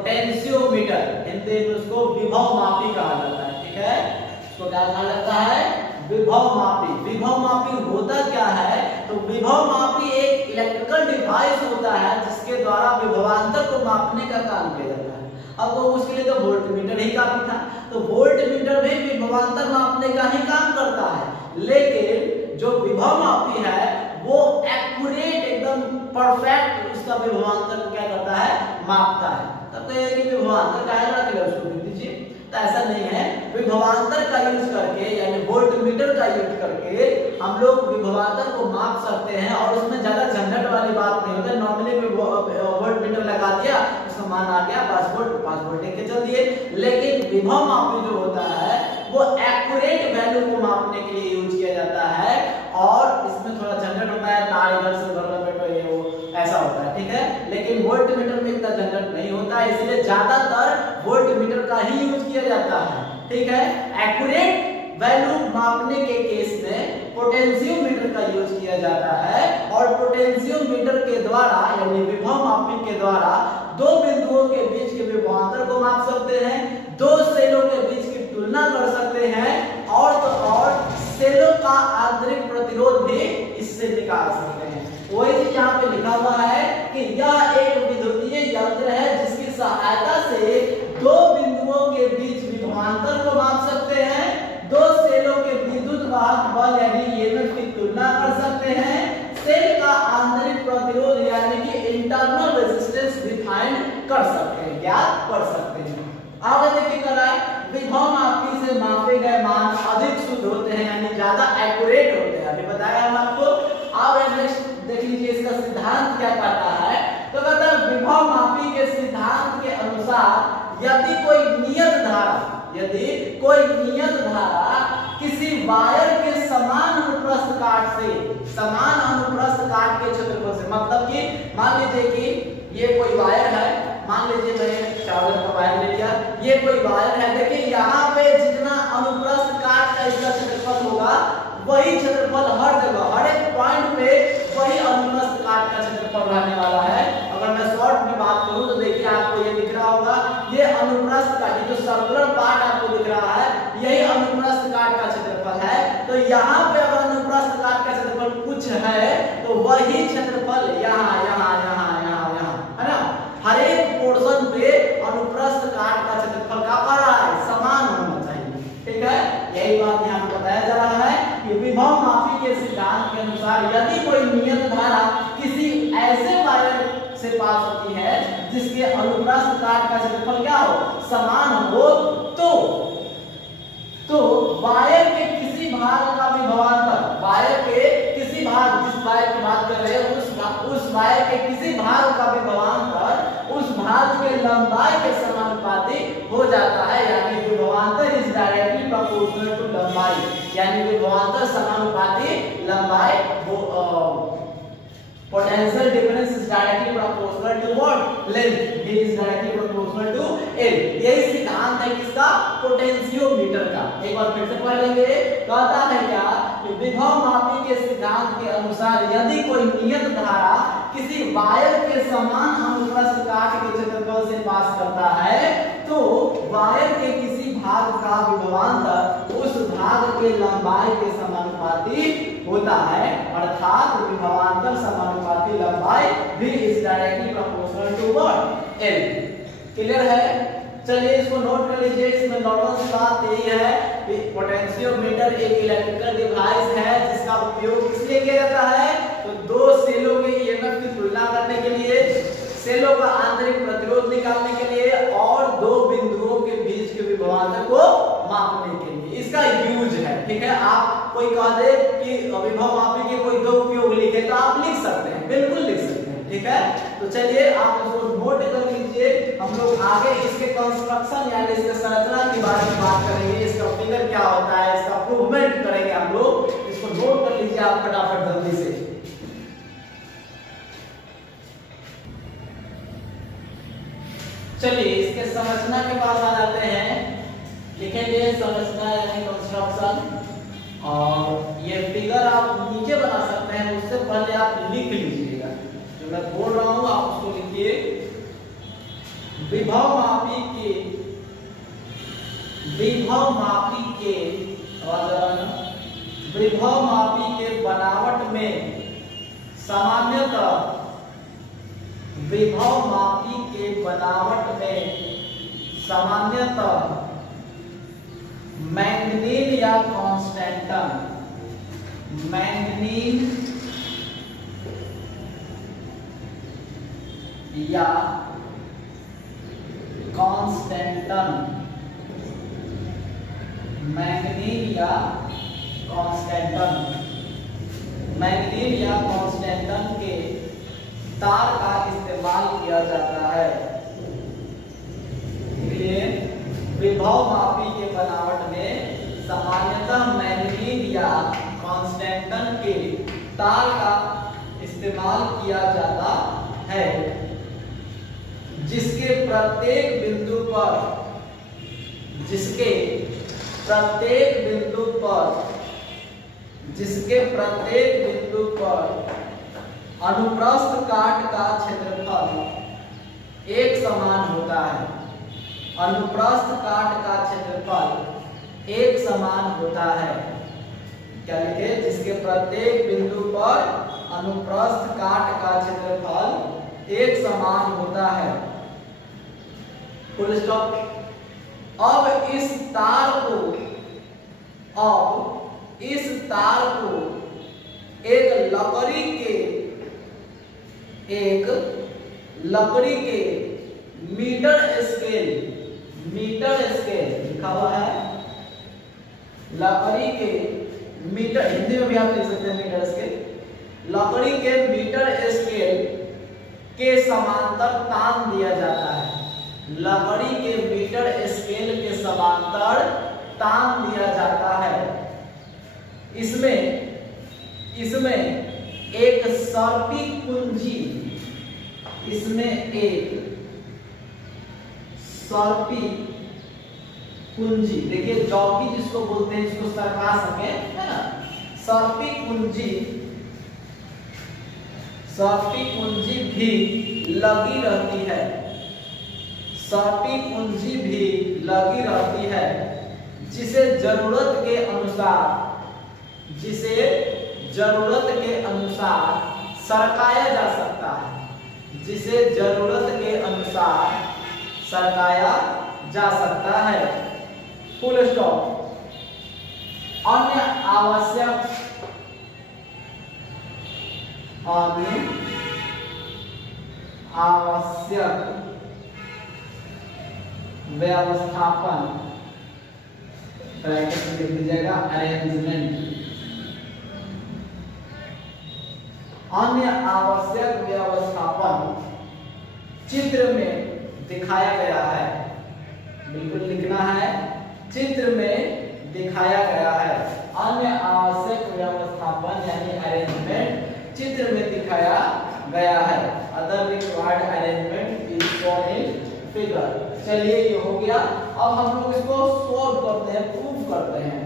Potentiometer, Hindi में उसको विभव मापी कहा जाता है। ठीक है, इसको क्या कहा जाता है? विभव मापी। विभव मापी होता क्या है? तो विभव मापी एक इलेक्ट्रिकल डिवाइस होता है जिसके द्वारा विभवांतर को मापने का काम किया जाता है। अब वो उसके लिए तो वोल्टमीटर ही काफी था, तो वोल्टमीटर भी विभवांतर मापने का ही काम करता है, लेकिन जो विभव मापी है वो एक्यूरेट एकदम परफेक्ट उसका विभवांतर को क्या करता है? मापता है। तब तो ये कि विभवांतर का है उसको लिख दीजिए, तो ऐसा नहीं है। विभवांतर का यूज करके यानी वोल्टमीटर का यूज करके हम लोग विभवांतर को माप सकते हैं और उसमें ज्यादा झंझट वाली बात नहीं होती। नॉर्मली वोल्टमीटर लगा दिया, उसका मान आ गया, पास वोल्ट के चल दिए। लेकिन विभव मापी जो होता है वो एक्यूरेट वैल्यू को मापने के लिए यूज किया जाता है और इसमें थोड़ा झंझट होता है, तार इधर से उधर लपेटो, ये वो ऐसा होता है। ठीक है, लेकिन वोल्टमीटर में इतना झंझट नहीं होता है, इसलिए ज्यादातर वोल्टमीटर का ही यूज किया जाता है। ठीक है, एक्यूरेट वैल्यू मापने के केस में पोटेंशियोमीटर का यूज किया जाता है और पोटेंशियोमीटर के द्वारा यानी विभव मापी के द्वारा दो बिंदुओं के बीच के विभवांतर को माप सकते हैं, दो सेलों के बीच की तुलना कर सकते हैं और तो और सेलों का आंतरिक प्रतिरोध भी इससे निकाल सकते हैं। वही चीज यहाँ पे लिखा हुआ है कि यह एक विद्युतीय यंत्र है जिसकी सहायता से दो बिंदुओं के बीच विभवांतर को माप सकते हैं, दो सेलों के विद्युत वाहक बल यानी ईएमएफ की तुलना कर सकते हैं, सेल का आंतरिक प्रतिरोध यानी कि इंटरनल रेजिस्टेंस डिफाइन कर सकते हैं, ज्ञात कर सकते हैं। आगे देखिए क्या है, विभव मापी से मापे गए मान अधिक शुद्ध होते हैं यानी ज्यादा एक्यूरेट होते हैं। अभी बताया हम आपको। अब नेक्स्ट देख लीजिए इसका सिद्धांत क्या कहता है। तो कहता है विभव मापी के सिद्धांत के अनुसार यदि कोई नियत धारा किसी वायर के समान अनुप्रस्थ काट के क्षेत्रफल से, मतलब कि मान लीजिए कि ये कोई वायर है, मान लीजिए मैंने चार्जर का वायर ले लिया, ये कोई वायर है, देखिए यहाँ पे जितना अनुप्रस्थ काट का इसका क्षेत्रफल होगा वही क्षेत्रफल हर जगह हर एक पॉइंट पे वही अनुप्रस्थ काट का क्षेत्रफल रहने वाला है। अगर मैं शॉर्ट में बात करूं तो देखिए आपको ये दिख रहा होगा, ये अनुप्रस्थ काट जो सर्कुलर पार्ट आपको दिख रहा है यही अनुप्रस्थ काट का क्षेत्रफल है। तो यहाँ पे अगर अनुप्रस्थ काट का क्षेत्रफल कुछ है तो वही क्षेत्रफल यहाँ है ना, हर एक पोर्शन पे अनुप्रस्थ काट का क्षेत्रफल का रहा है समान होना चाहिए। ठीक है, यही बात यहाँ पे बताया जा रहा है कि विभव मापी के सिद्धांत के अनुसार यदि कोई नियत धारा किसी ऐसे वायर से पास होती है जिसके अनुप्रस्थ काट का क्षेत्रफल क्या हो, समान हो, तो वायर के किसी भाग का विभवांतर, वायर के किसी भाग, जिस वायर की बात कर रहे हैं उस वायर के किसी भाग का विभवांतर उस भाग के लंबाई के समानुपाती हो जाता है, यानी विभवांतर इज डायरेक्टली प्रोपोर्शनल टू लंबाई, यानी विभवांतर समानुपाती लंबाई potential difference is directly proportional to what? Length. V is directly proportional to L. यही सिद्धांत है किसका? पोटेंशियोमीटर का। एक बार फिर से पढ़ लेंगे। कहता है क्या कि विभव मापी के सिद्धांत के अनुसार यदि कोई नियत धारा किसी वायर के समान अनुप्रस्थ काट के क्षेत्रफल से पास करता है तो वायर के किसी भाग का विभवांतर उस भाग के लंबाई के समानुपाती होता है, अर्थात विभवांतर समानुपाती लंबाई भी is directly proportional to what? L। Clear है? चलिए इसको नोट कर लीजिए। इसमें नॉर्मल सी बात यही है कि पोटेंशियोमीटर एक इलेक्ट्रिकल डिवाइस है जिसका उपयोग इसलिए किया जाता है तो दो सेलों के ईएमएफ की तुलना करने के लिए, सेलों का आंतरिक प्रतिरोध निकालने के लिए और दो बिंदुओं के बीच के विभवांतर को मापने के लिए इसका यूज है। ठीक है, आप कोई कह दे कि विभव मापी के कोई दो उपयोग लिखे तो आप लिख सकते हैं, बिल्कुल लिख सकते हैं। ठीक है, तो चलिए आप इसको नोट कर लीजिए। हम लोग आगे इसके कंस्ट्रक्शन यानी इसके संरचना के बारे में बात करेंगे, इसका फिगर क्या होता है, इसका प्रूवमेंट करेंगे हम लोग। इसको नोट कर लीजिए आप फटाफट जल्दी से। चलिए इसके संरचना के पास आ जाते हैं। लिखेंगे संरचना यानी कंस्ट्रक्शन, और ये फिगर आप नीचे बना सकते हैं, उससे पहले आप लिख लीजिएगा। जो मैं बोल रहा हूँ आप उसको लिखिए। विभव मापी के बनावट में सामान्यतः मैंगनीज या कांस्टेंटन के तार का इस्तेमाल किया जाता है। इसलिए विभव मापी के बनावट में सामान्यतः मैंगनीज या कांस्टेंटन के तार का इस्तेमाल किया जाता है, जिसके प्रत्येक बिंदु पर अनुप्रस्थ काट का क्षेत्रफल एक समान होता है। क्या लिखे? जिसके प्रत्येक बिंदु पर अनुप्रस्थ काट का क्षेत्रफल एक समान होता है। Full stop. अब इस तार को एक लकड़ी के मीटर स्केल लिखा हुआ है। लकड़ी के मीटर, हिंदी में भी आप लिख सकते हैं मीटर स्केल। लकड़ी के मीटर स्केल के समांतर तान दिया जाता है। लकड़ी के मीटर स्केल के समांतर तान दिया जाता है। इसमें एक सर्पी कुंजी, देखिए जॉकी जिसको बोलते हैं, जिसको सरका सके, है ना। सर्पी कुंजी भी लगी रहती है। जिसे जरूरत के अनुसार सरकाया जा सकता है। Full stop. अन्य आवश्यक व्यवस्थापन ब्रैकेट में लिख दीजिएगा अरेंजमेंट। अन्य आवश्यक व्यवस्थापन चित्र में दिखाया गया है। बिल्कुल लिखना है, चित्र में दिखाया गया है। अन्य आवश्यक व्यवस्थापन यानी अरेंजमेंट चित्र में दिखाया गया है। Other required arrangement is shown in figure. चलिए ये हो गया। अब हम लोग इसको सॉल्व करते हैं, प्रूफ करते हैं।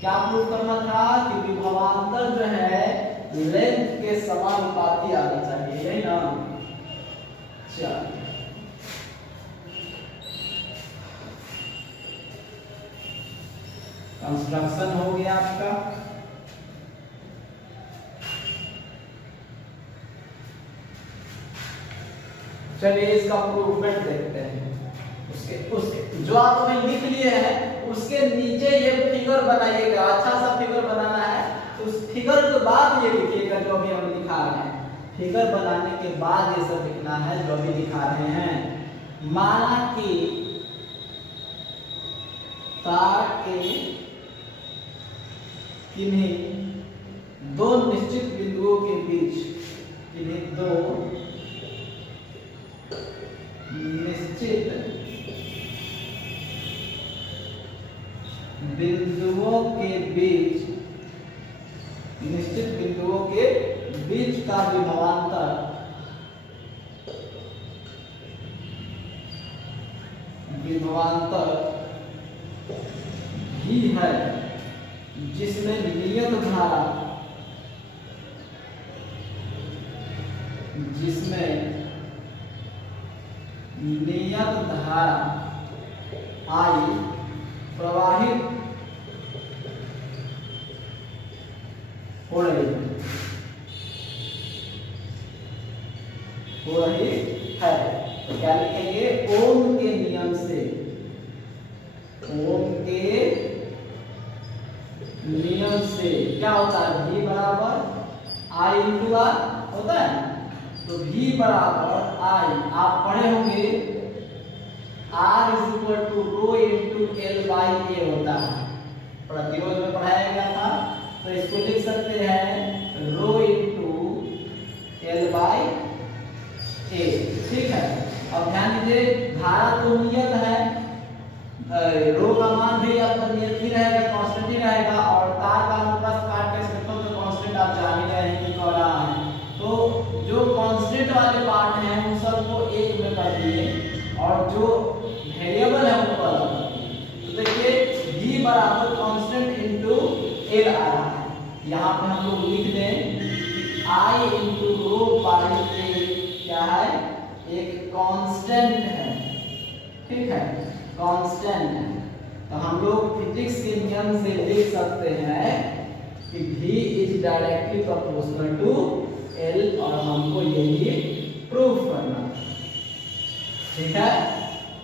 क्या प्रूफ करना था? कि विभवांतर जो है लेंथ के समानुपाती आना चाहिए, यही ना। चलिए कंस्ट्रक्शन हो गया आपका। चलिए इसका प्रूफमेंट देखते हैं। उसके जो आपने लिख लिए हैं उसके नीचे ये फिगर बनाइएगा। अच्छा सा फिगर बनाना है। उस फिगर के बाद ये लिखिएगा जो अभी हम दिखा रहे हैं। फिगर बनाने के बाद ये सब लिखना है जो अभी दिखा रहे हैं। माना कि तार के किन्हीं दो निश्चित बिंदुओं के बीच निश्चित बिंदुओं के बीच का विभवांतर ही है, जिसमें नियत धारा नियत धारा आई प्रवाहित हो रही है। तो क्या लिखेंगे? ओम के नियम से, ओम के नियम से क्या होता है? V बराबर आई इंटू आर होता है। तो V बराबर आई, आप पढ़े होंगे R is equal to rho into L by A होता है, प्रतिरोध में पढ़ाया गया था। तो इसको लिख सकते हैं रो इंटू एल बाई ए, ठीक है। अब ध्यान दीजिए, धारा तो नियत है, रो का मान भी आपका नियत ही रहेगा, कांस्टेंट ही रहेगा, और तार का अनुप्रस्थ काट के क्षेत्रफल तो कांस्टेंट आप जान ही रहे हैं कि क्या रहा है। तो जो कांस्टेंट वाले पार्ट हैं उन सबको एक में कर दिए, और जो वेरिएबल है उनको अलग कर दिए। तो देखिए v बराबर कांस्टेंट इनटू एल आ रहा है। यहाँ पे हम लोग लिख दें कि i इनटू रो बाई ए क्या है? एक कांस्टेंट है, ठीक है, कांस्टेंट है। तो हम लोग फिजिक्स के नियम से लिख सकते हैं कि v is directly proportional to l, और हमको यही प्रूफ करना, ठीक है।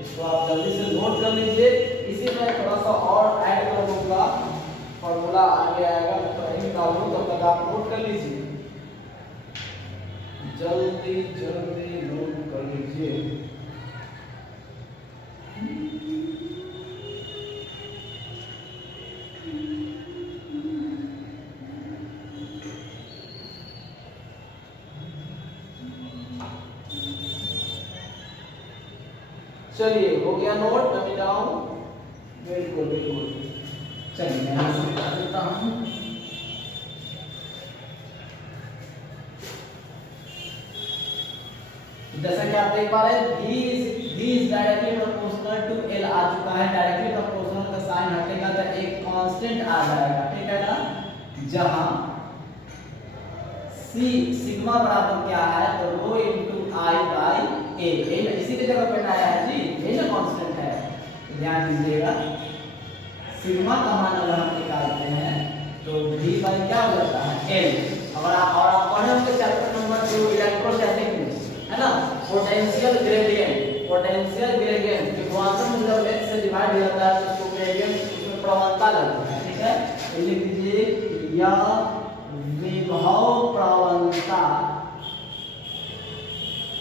इसको आप जल्दी से नोट कर लीजिए। इसी में थोड़ा सा और ऐड कर दूंगा, फॉर्मूला आगे आएगा तो निकाल दूं, तब तक आप नोट कर लीजिए, जल्दी जल्दी नोट कर लीजिए। चलिए हो गया नोट, मैं मिटाऊं, बिल्कुल बिल्कुल। चलिए मैं यहाँ से मिटा देता हूँ। जैसा कि आप देख पा रहे हैं v is directly proportional to l आ चुका है। डायरेक्टली प्रोपोर्शनल का साइन हटेगा तो एक कांस्टेंट आ जाएगा, ठीक है ना, जहां c सिग्मा बराबर क्या है? तो रो इनटू आई बाई ए, इसी की जगह पे आया है जी, ये ना कांस्टेंट है। तो ध्यान दीजिएगा, सिग्मा का मान अगर हम निकालते हैं तो v बाई क्या हो जाता है? l। अगर आप पढ़े होंगे चैप्टर नंबर 2 इलेक्ट्रोस्टैटिक में, है ना, पोटेंशियल ग्रेडियंट, पोटेंशियल ग्रेडियंट जो क्वांटम जब x से डिवाइड हो जाता है तो उसको ग्रेडियंट, उसमें प्रवणता लगता है, ठीक है। तो लिख दीजिए यह विभव प्रवणता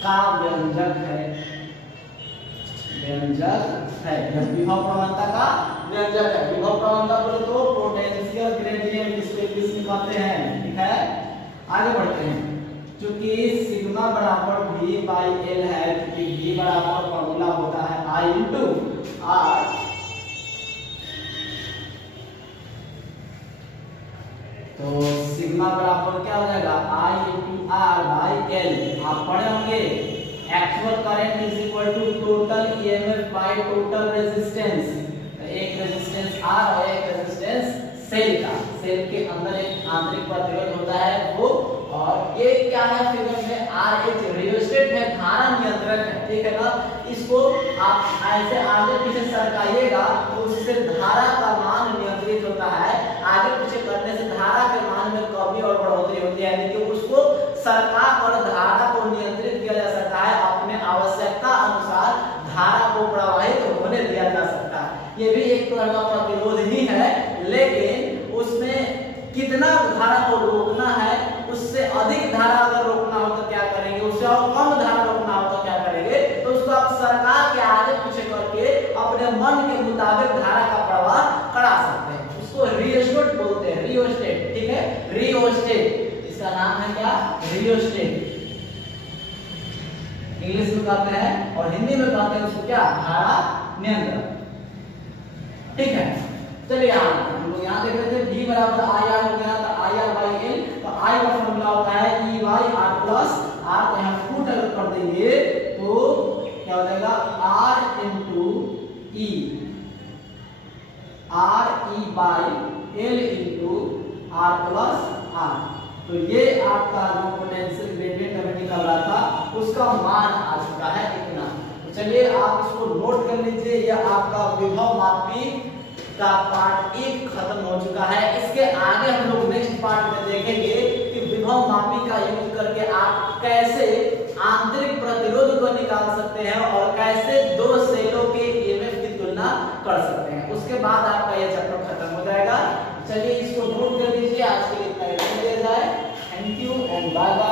का व्यंजक है, व्यंजक है, यह विभव प्रवणता का व्यंजक है। विभव प्रवणता बोले तो पोटेंशियल ग्रेडियंट, इसको इंग्लिश में कहते हैं, ठीक है। आगे बढ़ते हैं, क्योंकि सिग्मा बराबर v बाई l है, क्योंकि v बराबर फॉर्मूला होता है i इंटू r, तो सिग्मा बराबर क्या हो जाएगा? i into r by l। आप पढ़े होंगे actual current is equal to total EMF by total resistance. एक रेजिस्टेंस R और एक रेजिस्टेंस सेल का, सेल के अंदर एक आंतरिक प्रतिरोध होता है वो, और ये क्या है फिगर में? R एक रियोस्टेट है, धारा नियंत्रक है, ठीक है ना। इसको आप ऐसे आगे पीछे सरकाइएगा तो उससे धारा का मान नियंत्रित होता है। आगे पीछे करने से धारा के मान में कमी और बढ़ोतरी होती है, यानी कि उसको सरका कर धारा को नियंत्रित किया जा सकता है, अपने आवश्यकता अनुसार धारा को प्रवाहित होने दिया जा सकता है। ये भी एक तरह का प्रतिरोध ही है, लेकिन उसमें कितना धारा को रोकना है, उससे अधिक धारा अगर रोकना हो तो क्या करेंगे, उससे और कम धारा रोकना हो तो क्या करेंगे, तो उसको आप सरकार के आगे पीछे करके अपने मन के मुताबिक धारा का प्रवाह करा सकते हैं। उसको रियोस्टेट बोलते हैं, रियोस्टेट, ठीक है, रियोस्टेट, इसका नाम है क्या? रियोस्टेट, इंग्लिश में कहते हैं, और हिंदी में कहते हैं उसको क्या? धारा नियंत्रण, ठीक है। चलिए हम लोग यहाँ देख रहे थे v बराबर आई आर हो गया, तो आई आर बाई एल, तो आई का फॉर्मूला होता है e by R plus R, तो यहाँ फुट अगर कर देंगे तो क्या हो जाएगा? r into E, R E by L into R plus R. तो ये आपका जो पोटेंशियल ग्रेडियंट हमें निकल रहा था उसका मान आ चुका है इतना। तो चलिए आप इसको नोट कर लीजिए, यह आपका विभव मापी का पार्ट 1 खत्म हो चुका है। इसके आगे हम लोग नेक्स्ट पार्ट में देखेंगे कि विभव मापी का यूज करके आप कैसे आंतरिक प्रतिरोध को निकाल सकते हैं और कैसे दो सेलों के ईएमएफ की तुलना कर सकते हैं। उसके बाद आपका यह चैप्टर खत्म हो जाएगा। चलिए इसको नोट कर लीजिए। आज के लिए इतना ही रख दिया जाए। Thank you and bye bye.